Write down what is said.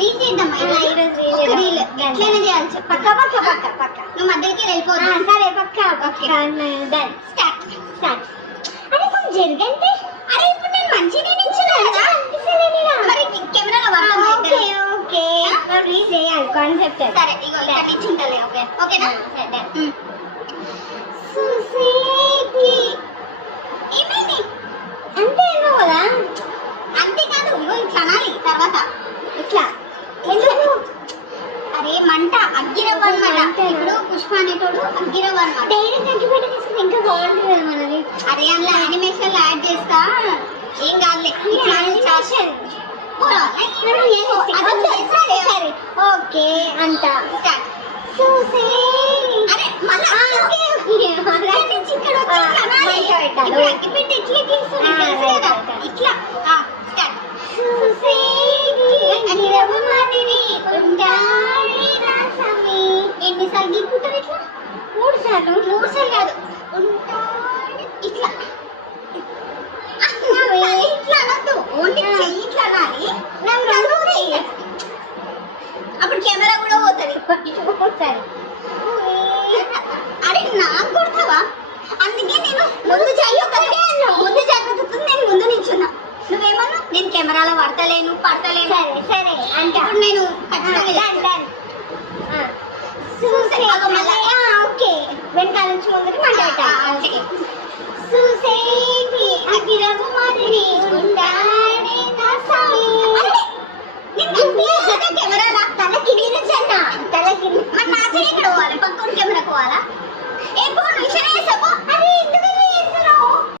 reel చేద్దామా reel ఎట్లైనా చేయాలి పక్క పక్క పక్క పక్క నువ్వు మధ్యకి వెళ్ళిపోతా సరే పక్క ఓకే డన్ స్టార్ట్ స్టార్ట్ అరే కొంచెం జరగండి అరే ఇప్పుడు నేను మంచిగా నించున్నా మరి కెమెరాలో వర్క్ ఓకే ఓకే రీల్ చేయాలి కాన్సెప్ట్ సరే ఇగో ఇక్కడ నించుంటలే ఓకే ఓకేనా సరే సుసేకి ఏమైంది అంతే ఏమో కదా అంతేకాదు ఇగో ఇట్లా అనాలి తర్వాత ఇట్లా ఎందుకు అరే మంట అగ్గిరవ్వ అనమాట ఇప్పుడు పుష్ప అనేటోడు అగ్గిరవ్వ అనమాట డైరెక్ట్ అగ్గిపెట్ట తీసుకుంటే ఇంకా బాగుంటుంది కదా మనది అరే అందులో యానిమేషన్ యాడ్ చేస్తా ఏం కాదులే చాషన్ ఓకే అంత స్టార్ట్ చూసే అరే మళ్ళా అగ్గిపెట్టి ఇట్లా తీసుకుంటా ఇట్లా స్టార్ట్ ఎన్నిసార్లు గీక్కుంటారు ఇట్లా 3 సార్లు 3 సార్లు కాదు ఇట్లా ఇట్లా అనొద్దు ఓన్లీ చెయ్యి ఇట్లా అనాలి అప్పుడు కెమెరా కూడా పోతుంది అరే నాకు కొడతావా అందుకే నేను ముందు చెయ్యి ముందు జాగ్రత్త నేను ముందు నిల్చున్నా నువ్వేమన్నా నేను కెమెరాలో పడతలేను సరే సరే అంటే ఇప్పుడు నేను ఓకే వెనకాల నుంచి ముందుకి మంట పెట్టాలి చూసేది